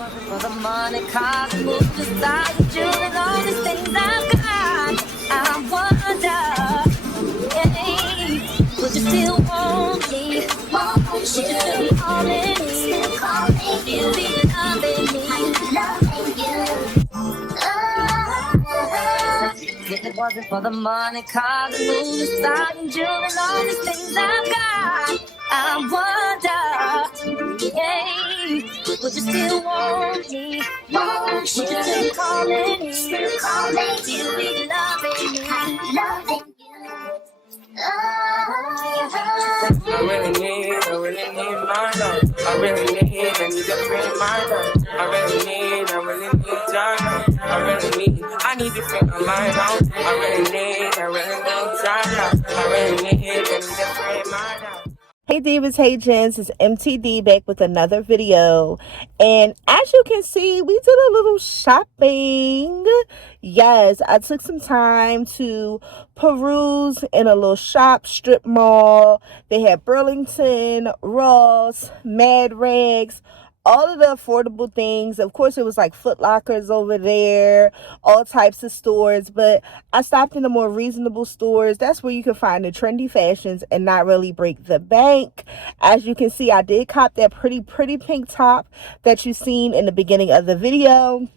For the money, cars, moves, desire, jewelry, and all these things I've got. I wonder, hey, would you still want me? Would you still be calling me? Still be loving me? If it wasn't for the money, cars, moves, desire, jewelry, and all these things I've got, I wonder, hey, would you still want me? Would you still calling me? Still be loving me? I really need my love. I really need to free my love. I really need your love. I need to free my mind out. I really need your love. I really need to free my love. Hey divas, hey gents, it's MTD back with another video, and as you can see, we did a little shopping. Yes, I took some time to peruse in a little strip mall. They had Burlington, Ross, Mad Rags, all of the affordable things. Of course, it was like Foot Lockers over there, all types of stores, but I stopped in the more reasonable stores. That's where you can find the trendy fashions and not really break the bank. As you can see, I did cop that pretty pink top that you seen in the beginning of the video.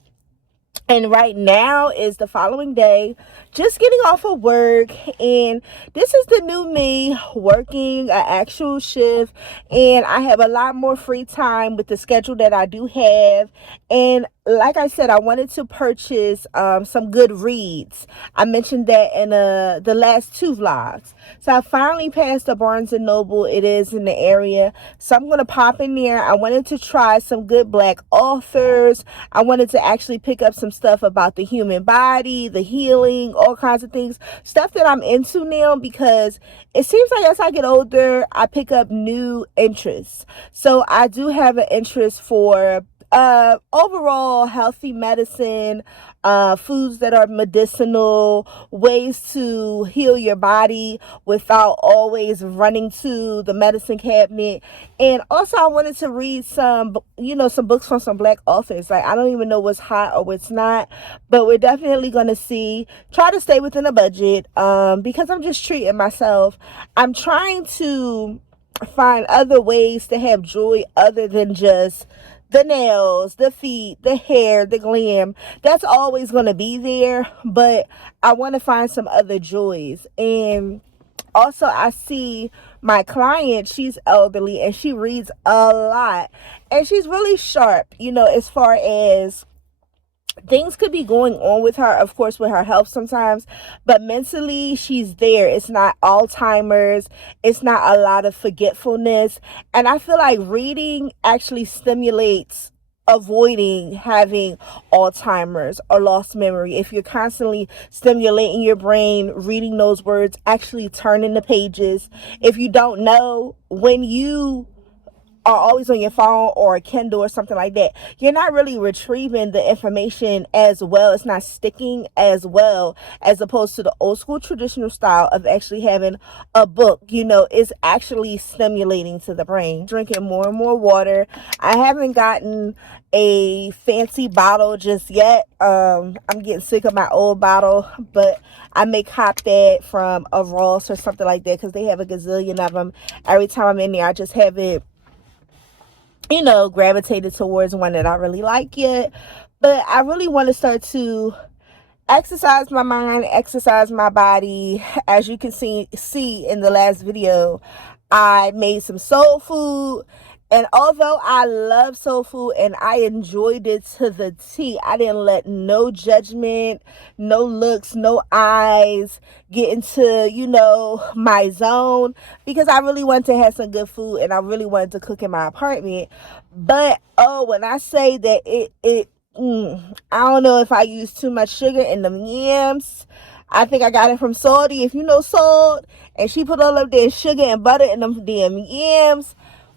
And right now is the following day, just getting off of work, and this is the new me working an actual shift, and I have a lot more free time with the schedule that I do have. And like I said, I wanted to purchase some good reads. I mentioned that in the last two vlogs. So I finally passed the Barnes & Noble. It is in the area. So I'm going to pop in there. I wanted to try some good black authors. I wanted to actually pick up some stuff about the human body, the healing, all kinds of things. Stuff that I'm into now, because it seems like as I get older, I pick up new interests. So I do have an interest for overall healthy medicine, foods that are medicinal, ways to heal your body without always running to the medicine cabinet. And also I wanted to read some books from some black authors. Like, I don't even know what's hot or what's not, but we're definitely going to try to stay within a budget, because I'm just treating myself. I'm trying to find other ways to have joy other than just the nails, the feet, the hair, the glam. That's always going to be there, but I want to find some other joys. And also, I see my client, she's elderly and she reads a lot, and she's really sharp, as far as things could be going on with her, of course, with her health sometimes, but mentally she's there. It's not Alzheimer's. It's not a lot of forgetfulness. And I feel like reading actually stimulates avoiding having Alzheimer's or lost memory. If you're constantly stimulating your brain, reading those words, actually turning the pages. If you don't know, when you are always on your phone or a Kindle or something like that, you're not really retrieving the information as well. It's not sticking as well as opposed to the old school traditional style of actually having a book. It's actually stimulating to the brain. Drinking more and more water. I haven't gotten a fancy bottle just yet. I'm getting sick of my old bottle, but I may cop that from a Ross or something like that, because they have a gazillion of them. Every time I'm in there, I just haven't gravitated towards one that I really like yet. But I really want to start to exercise my mind, exercise my body. As you can see in the last video, I made some soul food. And although I love soul food and I enjoyed it to the T, I didn't let no judgment, no looks, no eyes get into, my zone, because I really wanted to have some good food and I really wanted to cook in my apartment. But, when I say that I don't know if I used too much sugar in them yams. I think I got it from Salty, if you know Salt. And she put all of that sugar and butter in them damn yams.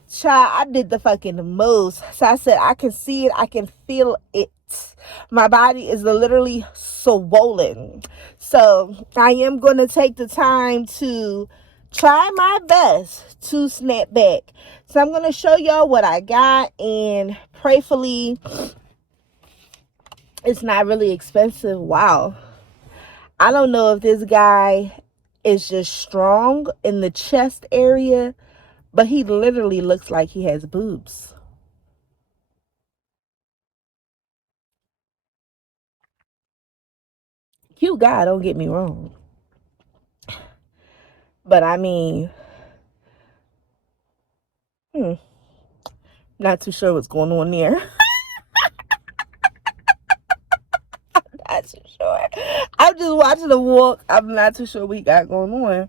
Child, I did the fucking most. So I said, I can see it. I can feel it. My body is literally swollen. So I am going to take the time to try my best to snap back. So I'm going to show y'all what I got, and prayerfully it's not really expensive. Wow. I don't know if this guy is just strong in the chest area, but he literally looks like he has boobs. Cute guy, don't get me wrong. But I mean, not too sure what's going on there. Not too sure. I'm just watching him walk. I'm not too sure what he got going on.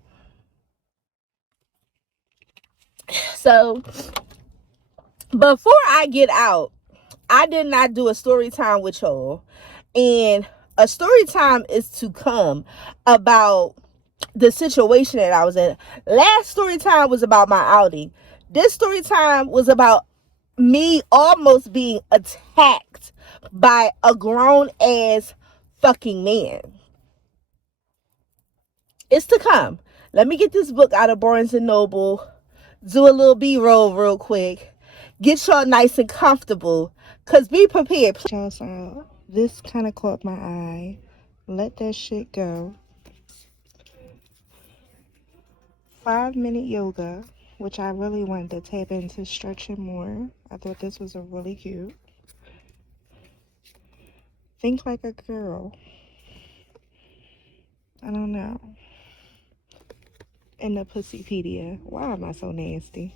So, before I get out, I did not do a story time with y'all. And a story time is to come about the situation that I was in. Last story time was about my outing. This story time was about me almost being attacked by a grown ass fucking man. It's to come. Let me get this book out of Barnes and Noble, do a little B-roll real quick, get y'all nice and comfortable, because be prepared. This kind of caught my eye. Let that shit go. 5-minute yoga, which I really wanted to tap into stretching more. I thought this was a really cute. Think like a girl. I don't know. And the Pussypedia. Why am I so nasty?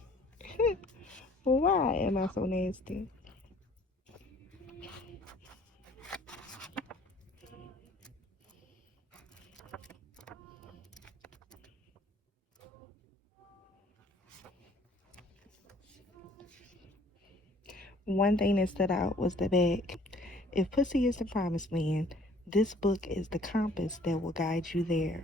Why am I so nasty? One thing that stood out was the back. If pussy is the promised land, this book is the compass that will guide you there.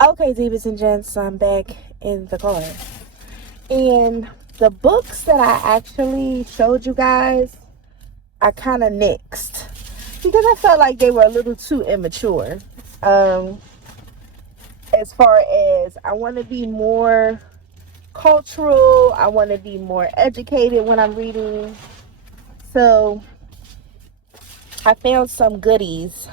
Okay, divas and gents, I'm back in the car. And the books that I actually showed you guys, I kind of nixed because I felt like they were a little too immature. As far as I want to be more cultural, I want to be more educated when I'm reading. So I found some goodies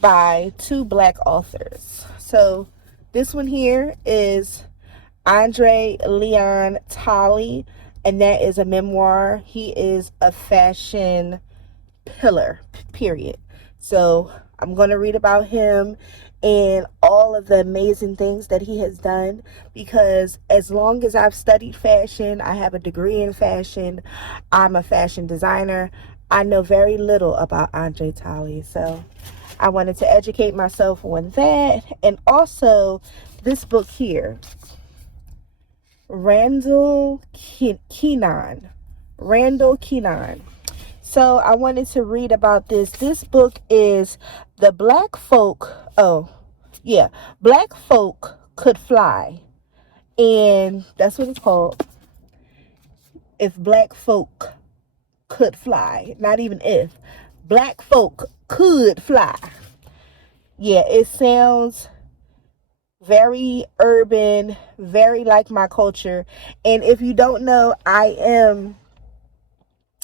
by 2 Black authors. So this one here is Andre Leon Talley, and that is a memoir. He is a fashion pillar, period. So I'm going to read about him and all of the amazing things that he has done, because as long as I've studied fashion, I have a degree in fashion, I'm a fashion designer, I know very little about Andre Talley. So I wanted to educate myself on that. And also this book here, Randall Keenan. So I wanted to read about this. This book is The Black Folk. Black Folk Could Fly. And that's what it's called. If Black Folk Could Fly. Not even if. Black Folk Could Fly. Yeah, it sounds very urban, very like my culture. And if you don't know, I am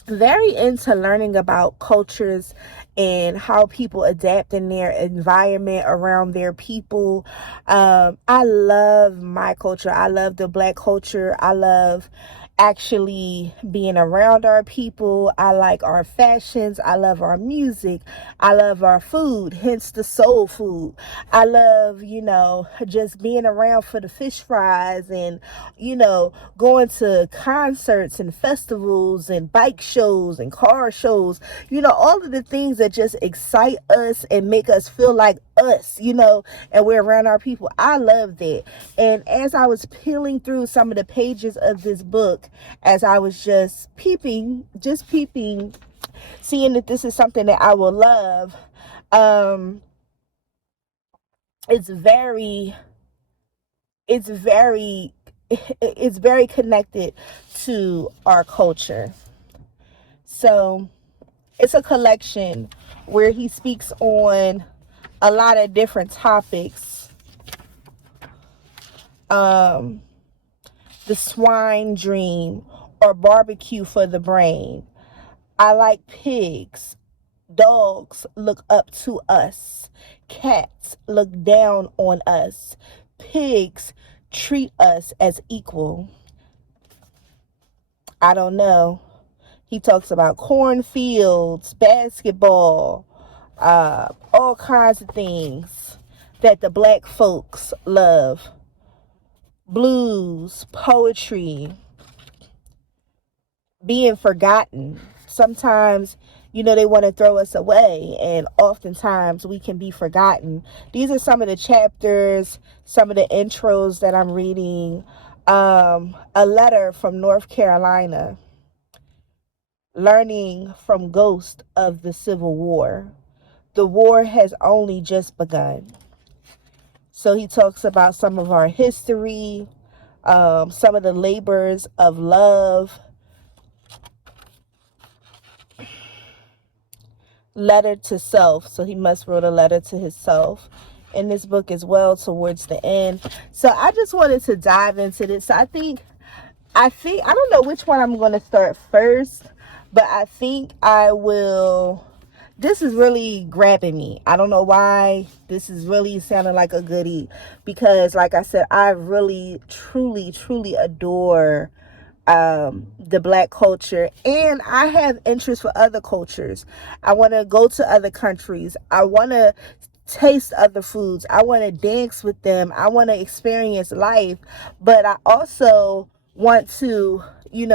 very into learning about cultures and how people adapt in their environment around their people. I love my culture. I love the Black culture. I love actually being around our people. I like our fashions. I love our music. I love our food, hence the soul food. I love, just being around for the fish fries and, going to concerts and festivals and bike shows and car shows, all of the things that just excite us and make us feel like us, and we're around our people. I love that. And as I was peeling through some of the pages of this book, as I was just peeping, seeing that this is something that I will love, it's very it's very it's very connected to our culture. So it's a collection where he speaks on a lot of different topics. The swine dream, or barbecue for the brain. I like pigs. Dogs look up to us. Cats look down on us. Pigs treat us as equal. I don't know. He talks about cornfields, basketball, all kinds of things that the Black folks love. Blues, poetry, being forgotten. Sometimes, they want to throw us away, and oftentimes we can be forgotten. These are some of the chapters, some of the intros that I'm reading. A letter from North Carolina. Learning from Ghost of the Civil War. The war has only just begun. So he talks about some of our history, some of the labors of love. Letter to self. So he must wrote a letter to himself in this book as well towards the end. So I just wanted to dive into this. So I think I don't know which one I'm going to start first, but I think I will. This is really grabbing me. I don't know why. This is really sounding like a goodie, because like I said, I really truly adore the Black culture, and I have interest for other cultures. I want to go to other countries. I want to taste other foods. I want to dance with them. I want to experience life, but I also want to,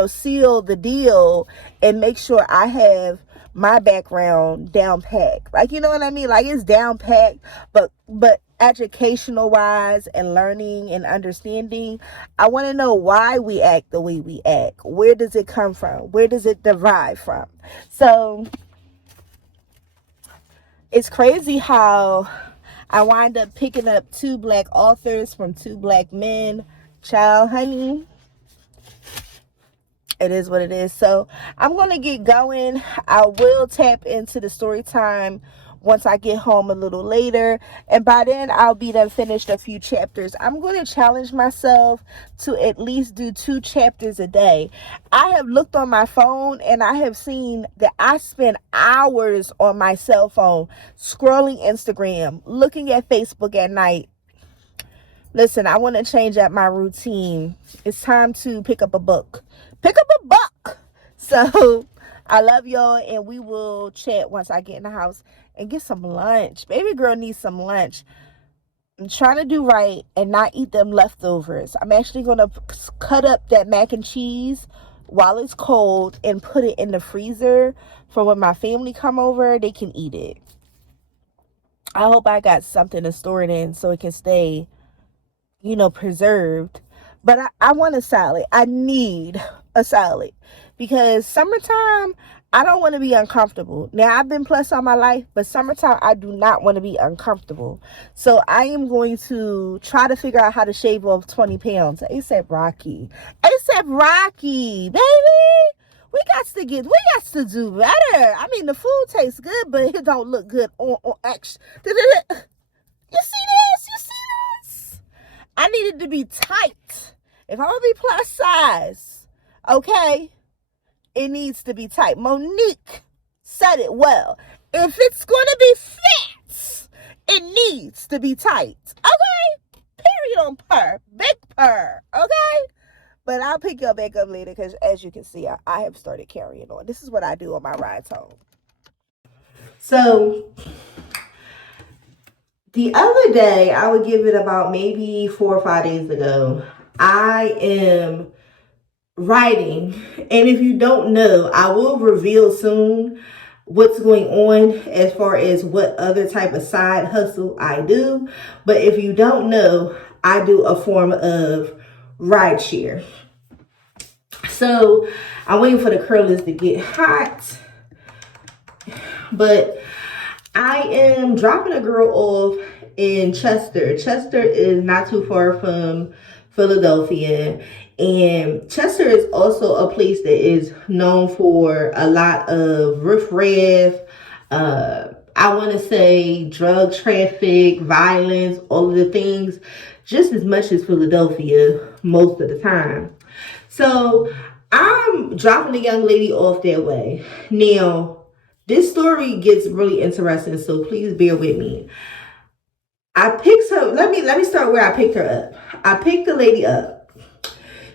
seal the deal and make sure I have my background down packed. Like, you know what I mean? Like, it's down packed, but educational wise and learning and understanding, I want to know why we act the way we act. Where does it come from? Where does it derive from? So it's crazy how I wind up picking up 2 Black authors from 2 Black men. Child, honey, it is what it is. So I'm going to get going. I will tap into the story time once I get home a little later, and by then I'll be done finished a few chapters. I'm going to challenge myself to at least do 2 chapters a day. I have looked on my phone and I have seen that I spend hours on my cell phone scrolling Instagram, looking at Facebook at night. Listen, I want to change up my routine. It's time to pick up a book. Pick up a book. So I love y'all, and we will chat once I get in the house and get some lunch. Baby girl needs some lunch. I'm trying to do right and not eat them leftovers. I'm actually going to cut up that mac and cheese while it's cold and put it in the freezer for when my family come over, they can eat it. I hope I got something to store it in so it can stay, preserved. But I want a salad. I need a salad, because summertime, I don't want to be uncomfortable. Now, I've been plus all my life, but summertime, I do not want to be uncomfortable. So I am going to try to figure out how to shave off 20 pounds. ASAP Rocky. ASAP Rocky, baby. We got to do better. I mean, the food tastes good, but it don't look good on action. You see this? You see this? I need it to be tight. If I'm going to be plus size, okay, it needs to be tight. Monique said it well. If it's gonna be fat, it needs to be tight. Okay? Period on purr. Big purr. Okay? But I'll pick y'all back up later because as you can see, I have started carrying on. This is what I do on my rides home. So the other day, I would give it about maybe 4 or 5 days ago, I am writing. And if you don't know, I will reveal soon what's going on as far as what other type of side hustle I do. But if you don't know, I do a form of rideshare. So I'm waiting for the curlers to get hot. But I am dropping a girl off in Chester. Chester is not too far from Philadelphia. And Chester is also a place that is known for a lot of riffraff, I want to say drug traffic, violence, all of the things, just as much as Philadelphia most of the time. So I'm dropping the young lady off that way. Now, this story gets really interesting, so please bear with me. I picked her, let me start where I picked her up. I picked the lady up.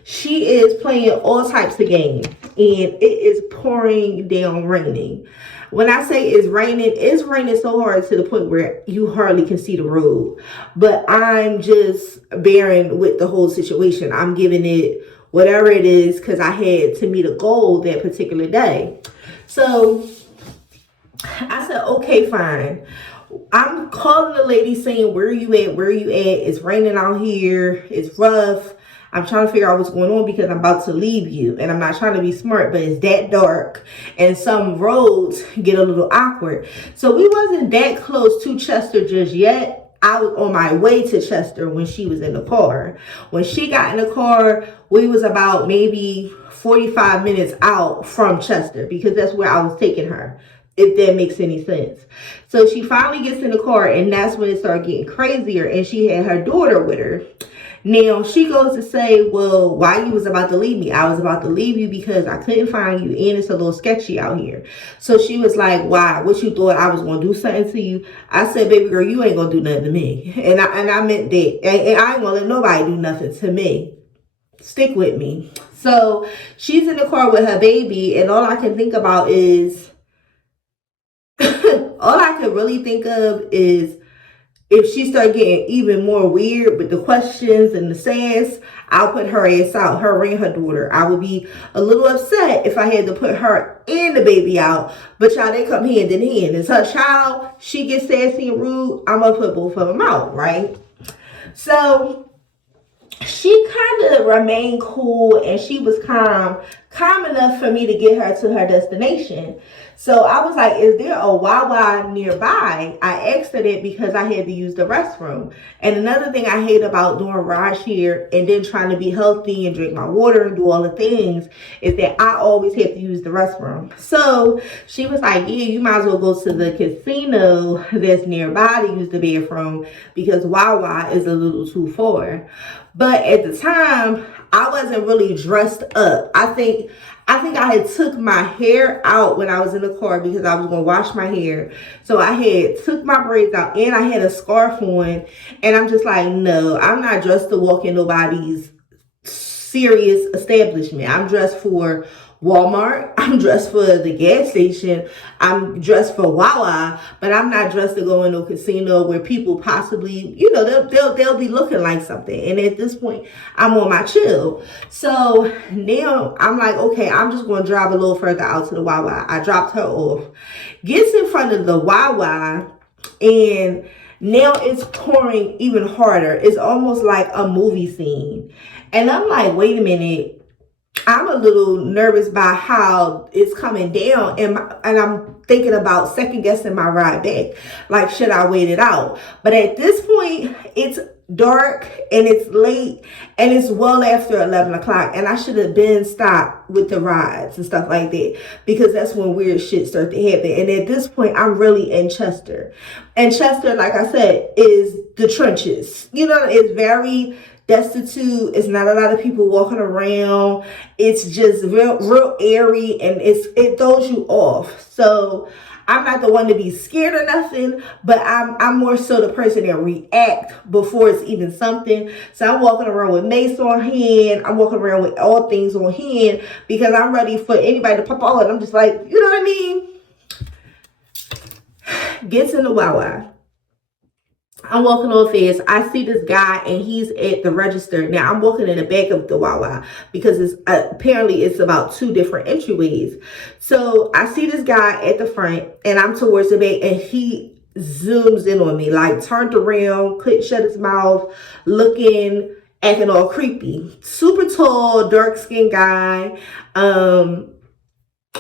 She is playing all types of games, and it is pouring down raining. When I say it's raining so hard to the point where you hardly can see the road. But I'm just bearing with the whole situation. I'm giving it whatever it is because I had to meet a goal that particular day. So I said, okay, fine. I'm calling the lady saying, where are you at? Where are you at? It's raining out here. It's rough. I'm trying to figure out what's going on because I'm about to leave you. And I'm not trying to be smart, but it's that dark. And some roads get a little awkward. So we wasn't that close to Chester just yet. I was on my way to Chester when she was in the car. When she got in the car, we was about maybe 45 minutes out from Chester because that's where I was taking her, if that makes any sense. So she finally gets in the car, and that's when it started getting crazier, and she had her daughter with her. Now, she goes to say, well, why you was about to leave me? I was about to leave you because I couldn't find you, and it's a little sketchy out here. So she was like, why? What, you thought I was going to do something to you? I said, baby girl, you ain't going to do nothing to me. And I meant that. And I ain't going to let nobody do nothing to me. Stick with me. So she's in the car with her baby, and all I can think about is, all I could really think of is if she started getting even more weird with the questions and the sass, I'll put her ass out, her and her daughter. I would be a little upset if I had to put her and the baby out. But y'all, they come hand in hand. It's her child. She gets sassy and rude. I'm going to put both of them out, right? So she kind of remained cool, and she was calm enough for me to get her to her destination. So I was like, is there a Wawa nearby? I asked her that because I had to use the restroom. And another thing I hate about doing rideshare and then trying to be healthy and drink my water and do all the things is that I always have to use the restroom. So she was like, yeah, you might as well go to the casino that's nearby to use the bathroom because Wawa is a little too far. But at the time, I wasn't really dressed up. I think I had took my hair out when I was in the car because I was going to wash my hair. So I had took my braids out and I had a scarf on. And I'm just like, no, I'm not dressed to walk in nobody's serious establishment. I'm dressed for Walmart. I'm dressed for the gas station. I'm dressed for Wawa, but I'm not dressed to go into a casino where people possibly, they'll be looking like something. And at this point, I'm on my chill. So now I'm like, okay, I'm just going to drive a little further out to the Wawa. I dropped her off. Gets in front of the Wawa, and now it's pouring even harder. It's almost like a movie scene. And I'm like, wait a minute. I'm a little nervous by how it's coming down, and I'm thinking about second guessing my ride back. Like, should I wait it out? But at this point, it's dark and it's late and it's well after 11 o'clock, and I should have been stopped with the rides and stuff like that because that's when weird shit starts to happen. And at this point, I'm really in Chester. And Chester, like I said, is the trenches. It's very destitute. It's not a lot of people walking around. It's just real airy, and it throws you off. So I'm not the one to be scared or nothing, but I'm more so the person that react before it's even something. So I'm walking around with mace on hand. I'm walking around with all things on hand because I'm ready for anybody to pop out. I'm just like, you know what I mean? Gets in the Wawa. I'm walking on fast. I see this guy and he's at the register. Now I'm walking in the back of the Wawa because it's apparently it's about 2 different entryways. So I see this guy at the front and I'm towards the back and he zooms in on me, like turned around, couldn't shut his mouth, looking, acting all creepy. Super tall, dark skinned guy.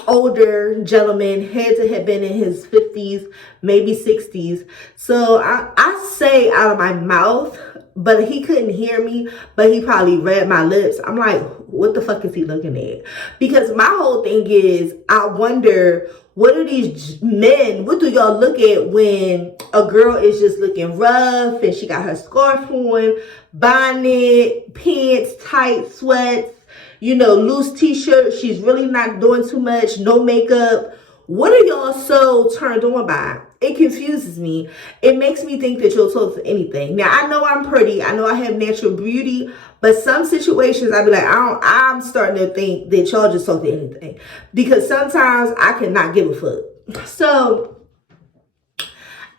Older gentleman, had to have been in his 50s, maybe 60s. So I say out of my mouth, but he couldn't hear me, but he probably read my lips. I'm like, what the fuck is he looking at? Because my whole thing is, I wonder, what are these men, what do y'all look at when a girl is just looking rough and she got her scarf on, bonnet, pants, tight sweats, you know, loose t-shirt. She's really not doing too much, no makeup. What are y'all so turned on by? It confuses me. It makes me think that you'll talk to anything. Now, I know I'm pretty. I know I have natural beauty. But some situations, I'd be like, I'm starting to think that y'all just talk to anything. Because sometimes I cannot give a fuck. So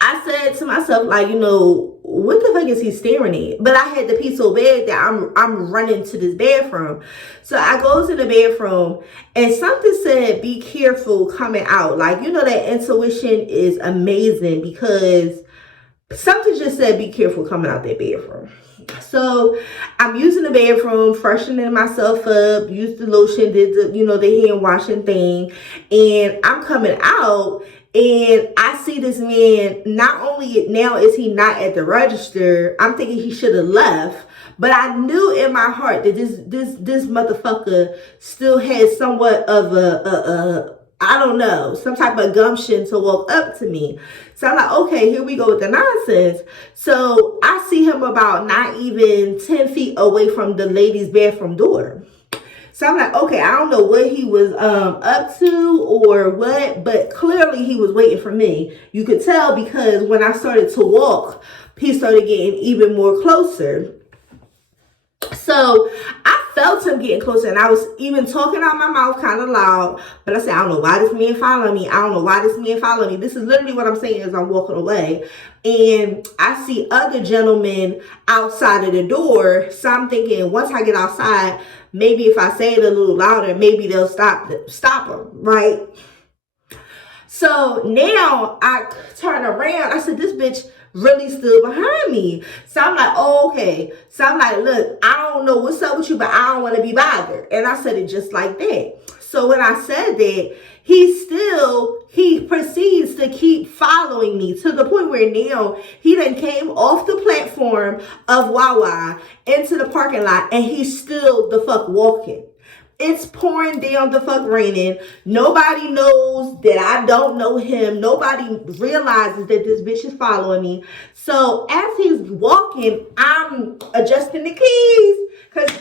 I said to myself, like, you know, what the fuck is he staring at? But I had to pee so bad that I'm running to this bathroom. So I go to the bathroom and something said, be careful coming out. Like, you know, that intuition is amazing because something just said, be careful coming out that bathroom. So I'm using the bathroom, freshening myself up, used the lotion, did the, you know, the hand washing thing. And I'm coming out and I see this man, not only now is he not at the register, I'm thinking he should have left. But I knew in my heart that this motherfucker still has somewhat of a I don't know, some type of gumption to walk up to me. So I'm like, okay, here we go with the nonsense. So I see him about not even 10 feet away from the ladies' bathroom door. So I'm like, okay, I don't know what he was up to or what, but clearly he was waiting for me. You could tell because when I started to walk, he started getting even more closer. So I felt him getting closer and I was even talking out my mouth kind of loud, but I said, I don't know why this man following me. I don't know why this man following me. This is literally what I'm saying as I'm walking away. And I see other gentlemen outside of the door. So I'm thinking once I get outside, maybe if I say it a little louder, maybe they'll stop him, right? So now I turn around. I said, this bitch really stood behind me. So I'm like, oh, okay. So I'm like, look, I don't know what's up with you, but I don't want to be bothered. And I said it just like that. So when I said that, he proceeds to keep following me to the point where now he then came off the platform of Wawa into the parking lot and he's still the fuck walking. It's pouring down the fuck raining. Nobody knows that I don't know him. Nobody realizes that this bitch is following me. So as he's walking, I'm adjusting the keys because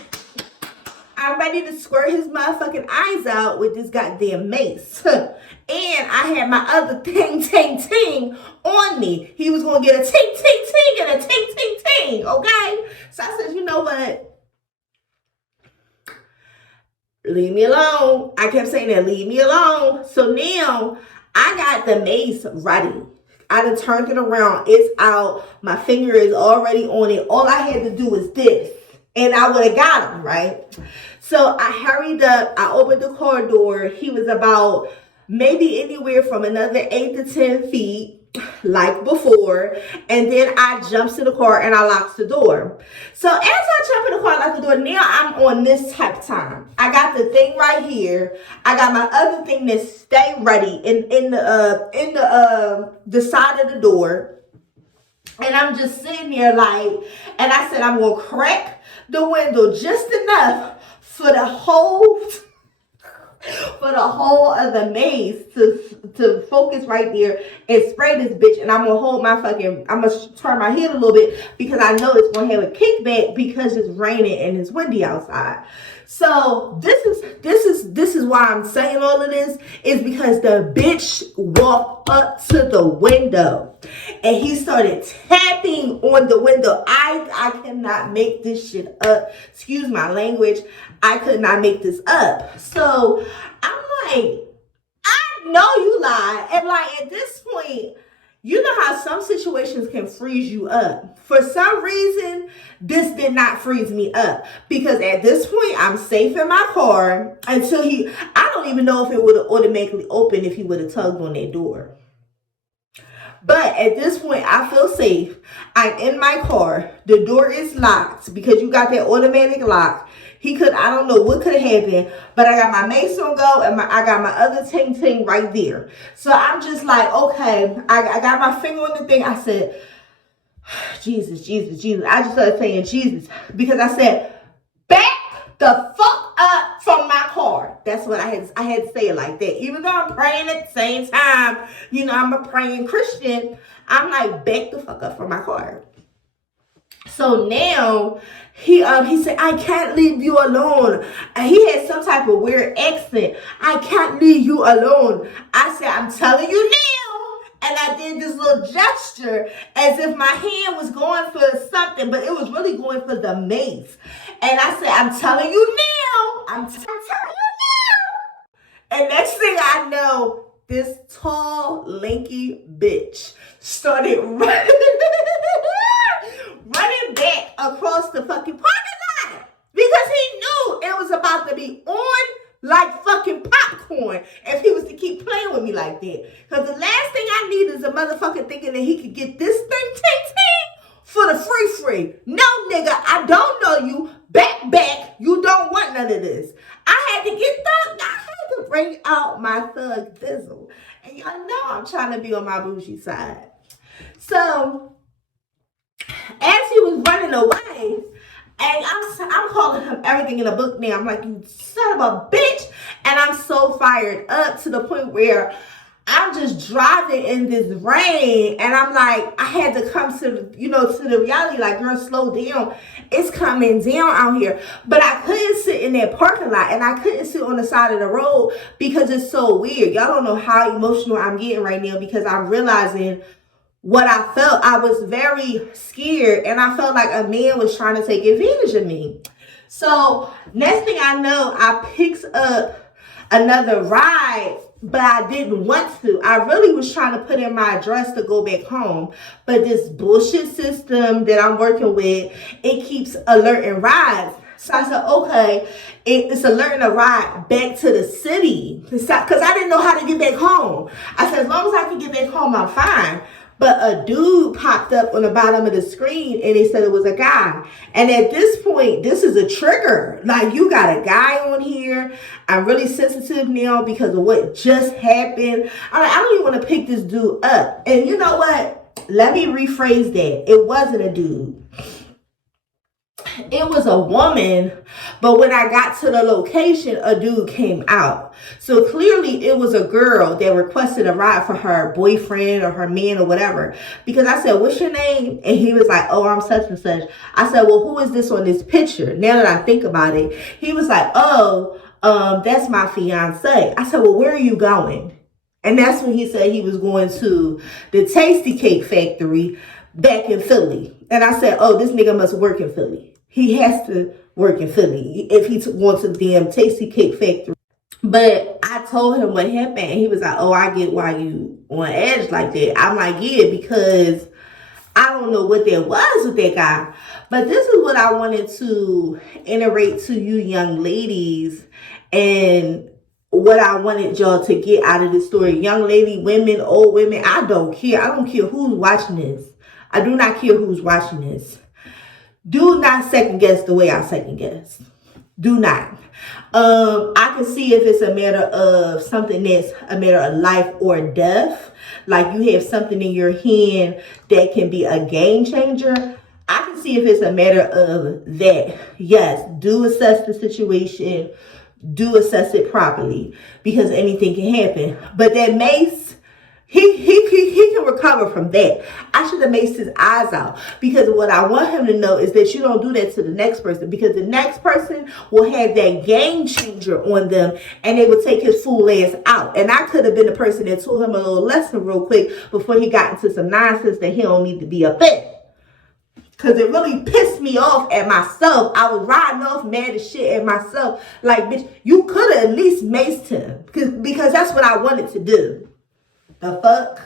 I'm ready to squirt his motherfucking eyes out with this goddamn mace. And I had my other ting on me. He was going to get a ting and a ting, okay? So I said, you know what? Leave me alone. I kept saying that, leave me alone. So now I got the mace ready. I done turned it around. It's out. My finger is already on it. All I had to do was this. And I would have got him, right? So I hurried up. I opened the car door. He was about maybe anywhere from another 8 to 10 feet. Like before, and then I jumps in the car and I locks the door. So as I jump in the car and lock the door, now I'm on this type of time. I got the thing right here. I got my other thing that stay ready in the side of the door, and I'm just sitting there like, and I said I'm gonna crack the window just enough for the whole for the whole of the maze to focus right there and spray this bitch. And I'm gonna turn my head a little bit because I know it's gonna have a kickback because it's raining and it's windy outside. So this is why I'm saying all of this, is because the bitch walked up to the window and he started tapping on the window. I cannot make this shit up. Excuse my language. I could not make this up. So I'm like, I know you lied. And like at this point, you know how some situations can freeze you up. For some reason, this did not freeze me up. Because at this point, I'm safe in my car until I don't even know if it would have automatically opened if he would have tugged on that door. But at this point, I feel safe. I'm in my car. The door is locked because you got that automatic lock. I don't know what could have happened, but I got my mace on go and I got my other ting right there. So I'm just like, okay, I got my finger on the thing. I said, Jesus, Jesus, Jesus. I just started saying Jesus because I said, back the fuck up from my car. That's what I had to say it like that. Even though I'm praying at the same time, you know, I'm a praying Christian. I'm like, back the fuck up from my car. So now he said, I can't leave you alone. And he had some type of weird accent. I can't leave you alone. I said, I'm telling you now. And I did this little gesture as if my hand was going for something, but it was really going for the mace. And I said, I'm telling you now. I'm telling you now. And next thing I know, this tall, lanky bitch started running back across the fucking parking lot because he knew it was about to be on like fucking popcorn if he was to keep playing with me like that. Because the last thing I need is a motherfucker thinking that he could get this thing for the free. No, nigga, I don't know you. Back. You don't want none of this. I had to bring out my thug thizzle. And y'all know I'm trying to be on my bougie side. So as he was running away, and I'm calling him everything in the book now. I'm like, you son of a bitch. And I'm so fired up to the point where I'm just driving in this rain. And I'm like, I had to come to the reality, like, girl, slow down. It's coming down out here. But I couldn't sit in that parking lot. And I couldn't sit on the side of the road because it's so weird. Y'all don't know how emotional I'm getting right now because I'm realizing what I felt. I was very scared and I felt like a man was trying to take advantage of me. So next thing I know, I picked up another ride, but I didn't want to. I really was trying to put in my address to go back home. But this bullshit system that I'm working with, it keeps alerting rides. So I said, okay, it's alerting a ride back to the city because I didn't know how to get back home. I said, as long as I can get back home, I'm fine. But a dude popped up on the bottom of the screen and they said it was a guy. And at this point, this is a trigger. Like, you got a guy on here. I'm really sensitive now because of what just happened. I don't even want to pick this dude up. And you know what? Let me rephrase that. It wasn't a dude. It was a woman, but when I got to the location, a dude came out. So clearly it was a girl that requested a ride for her boyfriend or her man or whatever. Because I said, what's your name? And he was like, oh, I'm such and such. I said, well, who is this on this picture? Now that I think about it, he was like, oh, that's my fiance. I said, well, where are you going? And that's when he said he was going to the Tasty Cake Factory back in Philly. And I said, oh, this nigga must work in Philly. He has to work in Philly if he's going to the damn Tasty Cake Factory. But I told him what happened. And he was like, oh, I get why you on edge like that. I'm like, yeah, because I don't know what there was with that guy. But this is what I wanted to iterate to you young ladies and what I wanted y'all to get out of this story. Young lady, women, old women, I don't care. I don't care who's watching this. I do not care who's watching this. Do not second guess the way I second guess. Do not. I can see if it's a matter of something that's a matter of life or death. Like you have something in your hand that can be a game changer. I can see if it's a matter of that. Yes, do assess the situation. do assess it properly, because anything can happen. But that mace, he can recover from that. I should have maced his eyes out, because what I want him to know is that you don't do that to the next person, because the next person will have that game changer on them and they will take his fool ass out. And I could have been the person that taught him a little lesson real quick before he got into some nonsense that he don't need to be up in. Because it really pissed me off at myself. I was riding off mad as shit at myself. Like, bitch, you could have at least maced him. Because that's what I wanted to do. The fuck?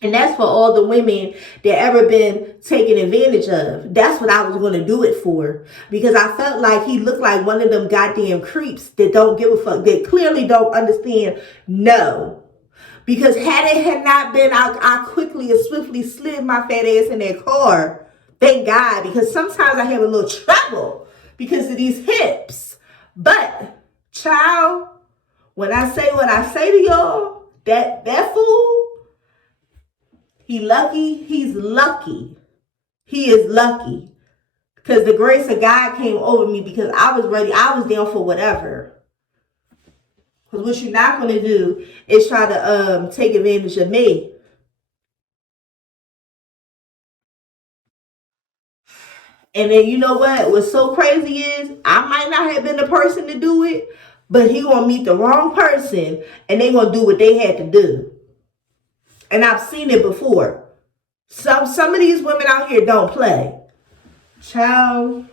And that's for all the women that ever been taken advantage of. That's what I was going to do it for. Because I felt like he looked like one of them goddamn creeps that don't give a fuck. That clearly don't understand no. Because had it had not been, I quickly and swiftly slid my fat ass in that car. Thank God. Because sometimes I have a little trouble because of these hips. But, child, when I say what I say to y'all, that fool, he lucky. He's lucky. He is lucky. Because the grace of God came over me, because I was ready. I was down for whatever. Because what you're not going to do is try to take advantage of me. And then you know what? What's so crazy is I might not have been the person to do it, but he going to meet the wrong person and they going to do what they had to do. And I've seen it before. Some of these women out here don't play. Child.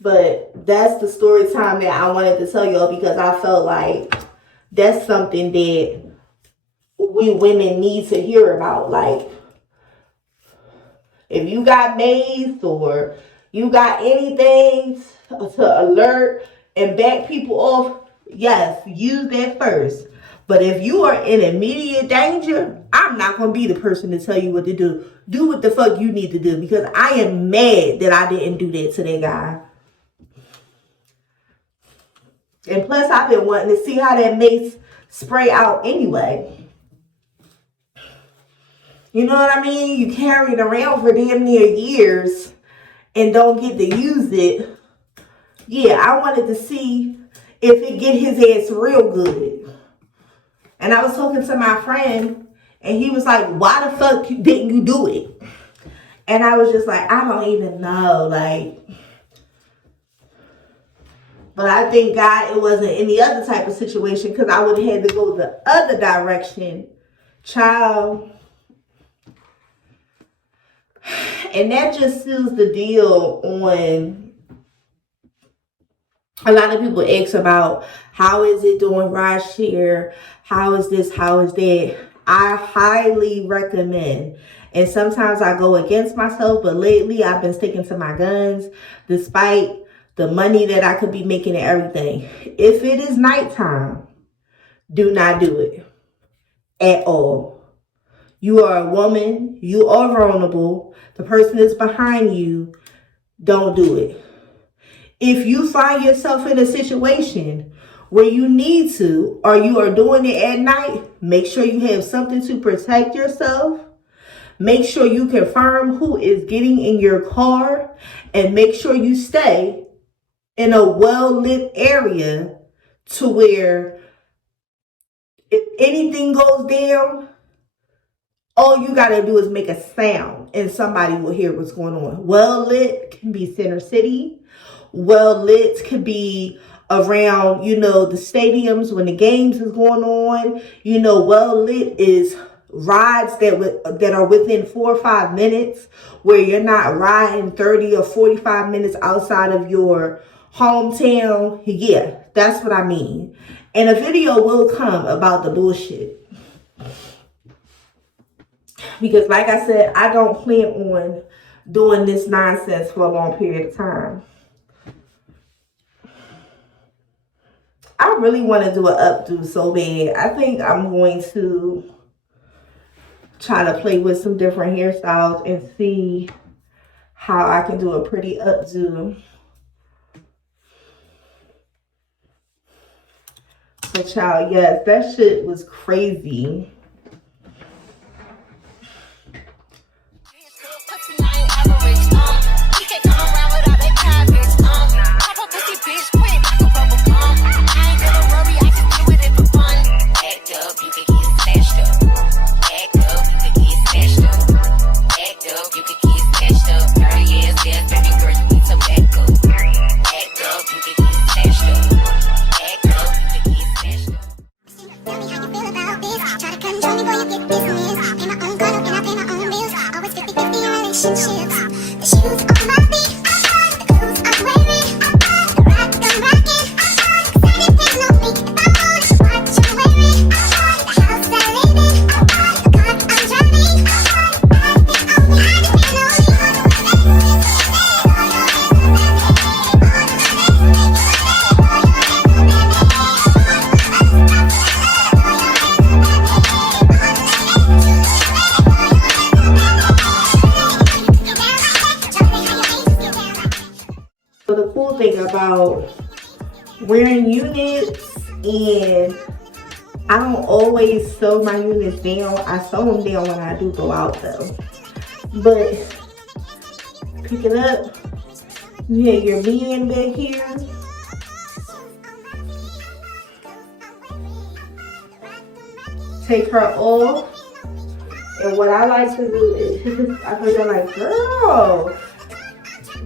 But that's the story time that I wanted to tell y'all, because I felt like that's something that we women need to hear about. Like, if you got mace or you got anything to alert and back people off, yes, use that first. But if you are in immediate danger, I'm not going to be the person to tell you what to do. Do what the fuck you need to do, because I am mad that I didn't do that to that guy. And plus, I've been wanting to see how that mace spray out anyway. You know what I mean? You carry it around for damn near years and don't get to use it. Yeah, I wanted to see if it get his ass real good. And I was talking to my friend, and he was like, why the fuck didn't you do it? And I was just like, I don't even know. Like, but I thank God it wasn't any other type of situation, because I would have had to go the other direction. Child. And that just seals the deal on a lot of people ask about how is it doing rideshare? How is this? How is that? I highly recommend. And sometimes I go against myself, but lately I've been sticking to my guns despite the money that I could be making and everything. If it is nighttime, do not do it at all. You are a woman. You are vulnerable. The person is behind you. Don't do it. If you find yourself in a situation where you need to, or you are doing it at night, make sure you have something to protect yourself. Make sure you confirm who is getting in your car, and make sure you stay in a well-lit area to where if anything goes down, all you got to do is make a sound and somebody will hear what's going on. Well-lit can be Center City. Well-lit could be around, the stadiums when the games is going on. Well-lit is rides that are within 4 or 5 minutes, where you're not riding 30 or 45 minutes outside of your hometown. Yeah, that's what I mean. And a video will come about the bullshit. Because like I said, I don't plan on doing this nonsense for a long period of time. I really want to do an updo so bad. I think I'm going to try to play with some different hairstyles and see how I can do a pretty updo. But child, yes, that shit was crazy. thing about wearing units, and I don't always sew my units down. I sew them down when I do go out though. But pick it up. You have your band back here. Take her off. And what I like to do is, I heard I'm like, girl,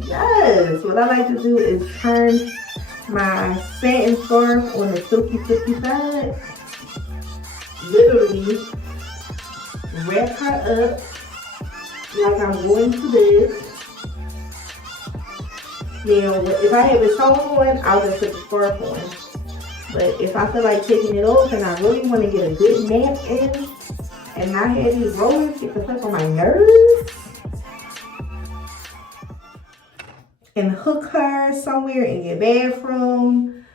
yes. What I like to do is turn my satin scarf on the silky side. Literally wrap her up like I'm going to this. Now, if I have it sewn on, I'll just put the scarf on. But if I feel like taking it off and I really want to get a good nap in and not have these rollers get the fuck on my nerves, and hook her somewhere in your bathroom.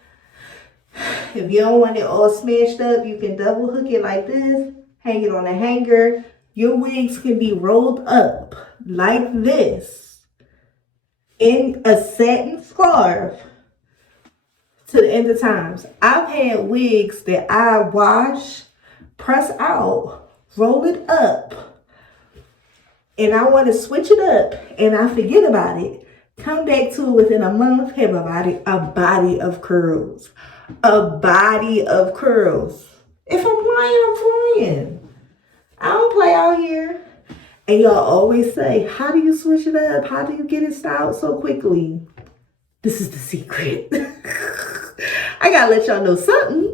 If you don't want it all smashed up, you can double hook it like this, hang it on a hanger. Your wigs can be rolled up like this in a satin scarf to the end of times. I've had wigs that I wash, press out, roll it up, and I want to switch it up and I forget about it. Come back to it within a month, have a body of curls. A body of curls. If I'm lying, I'm flying. I don't play out here. And y'all always say, how do you switch it up? How do you get it styled so quickly? This is the secret. I gotta let y'all know something.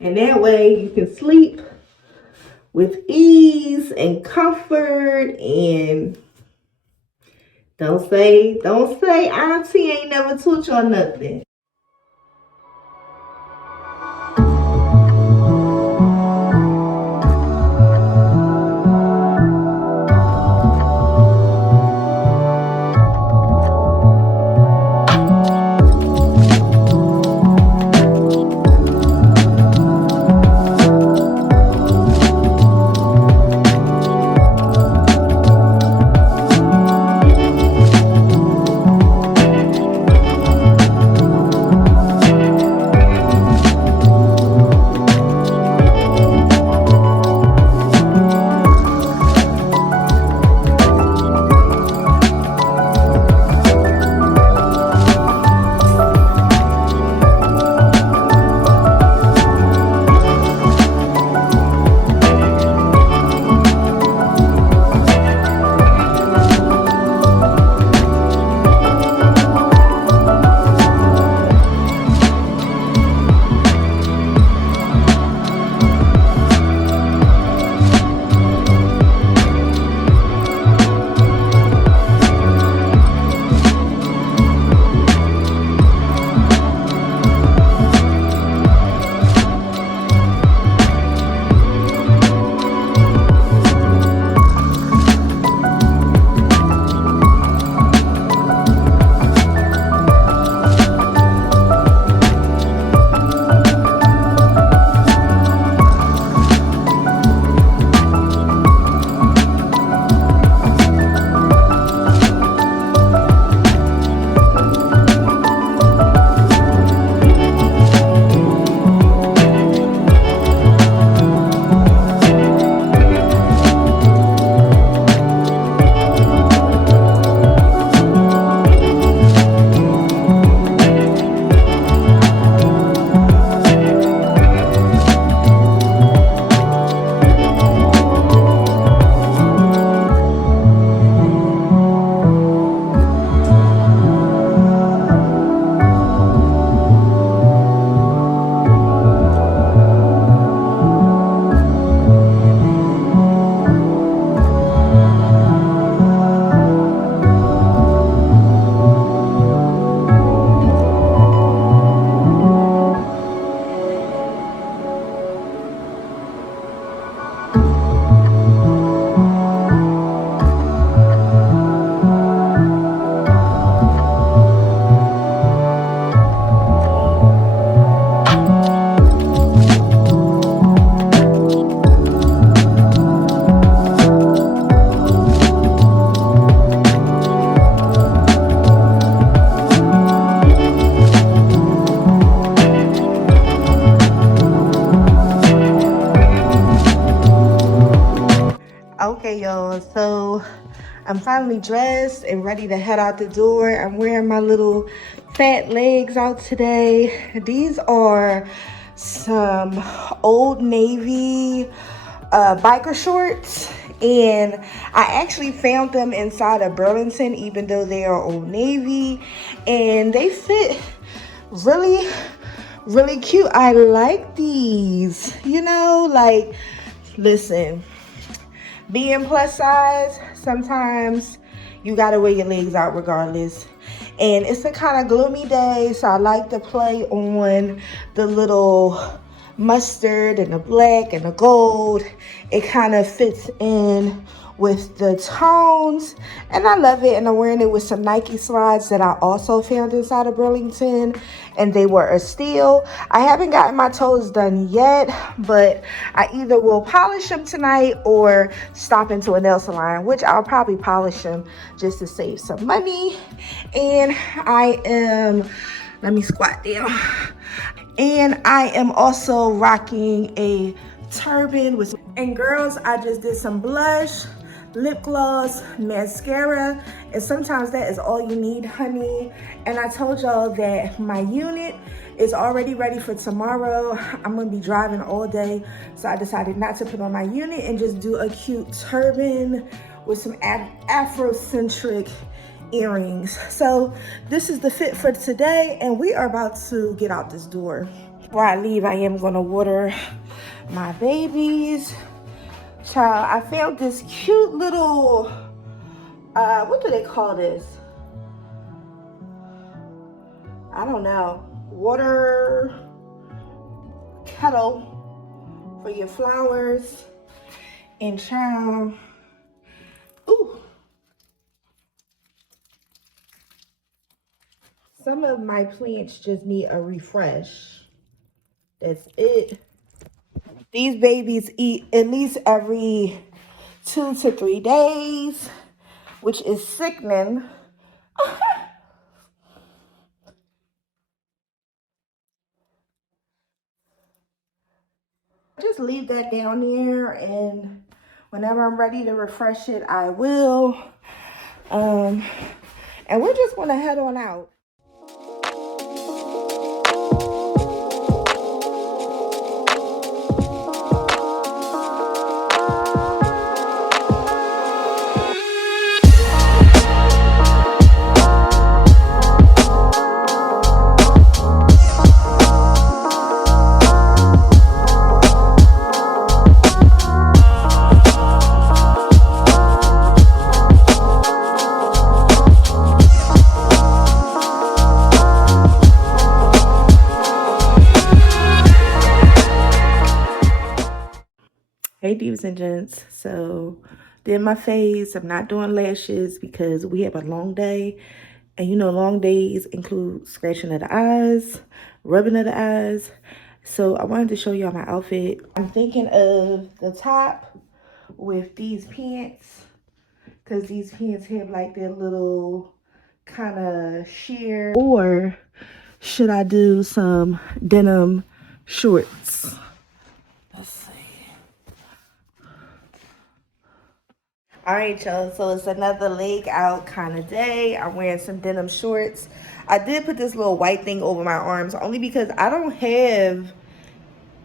And that way you can sleep with ease and comfort. And don't say auntie ain't never taught y'all nothing. Okay, y'all, so I'm finally dressed and ready to head out the door. I'm wearing my little fat legs out today. These are some Old Navy biker shorts, and I actually found them inside of Burlington, even though they are Old Navy, and they fit really cute. I like these, you know, like, listen, being plus size, sometimes you gotta wear your legs out regardless. And it's a kind of gloomy day, so I like to play on the little mustard and the black and the gold. It kind of fits in with the tones, and I love it. And I'm wearing it with some Nike slides that I also found inside of Burlington, and they were a steal. I haven't gotten my toes done yet, but I either will polish them tonight or stop into a nail salon, which I'll probably polish them just to save some money. And I am, let me squat down. And I am also rocking a turban with, and girls, I just did some blush, lip gloss, mascara, and sometimes that is all you need, honey. And I told y'all that my unit is already ready for tomorrow. I'm gonna be driving all day, so I decided not to put on my unit and just do a cute turban with some Afrocentric earrings. So this is the fit for today, and we are about to get out this door. Before I leave, I am gonna water my babies. Child, I found this cute little, what do they call this? I don't know. Water kettle for your flowers. And child, ooh. Some of my plants just need a refresh. That's it. These babies eat at least every 2 to 3 days, which is sickening. Just leave that down there, and whenever I'm ready to refresh it, I will. And we're just gonna head on out. Hey divas and gents, so did my face. I'm not doing lashes because we have a long day, and you know long days include scratching of the eyes, rubbing of the eyes. So I wanted to show y'all my outfit. I'm thinking of the top with these pants, because these pants have like their little kind of sheer, or should I do some denim shorts? Let's see. All right, y'all, so it's another leg out kind of day. I'm wearing some denim shorts. I did put this little white thing over my arms only because I don't have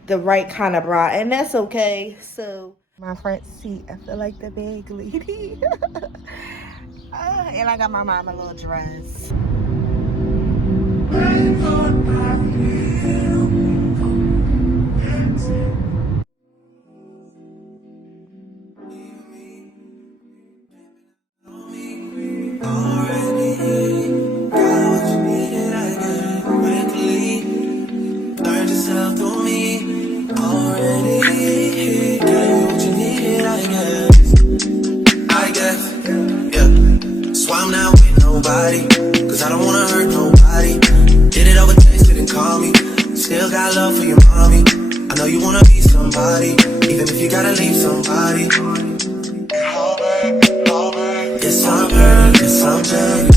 the right kind of bra, and that's okay. So my front seat, I feel like the big lady. And I got my mama a little dress. Cause I don't wanna hurt nobody. Did it over text, didn't call me. Still got love for your mommy. I know you wanna be somebody, even if you gotta leave somebody. Yes, I'm hurt, yes, I'm done.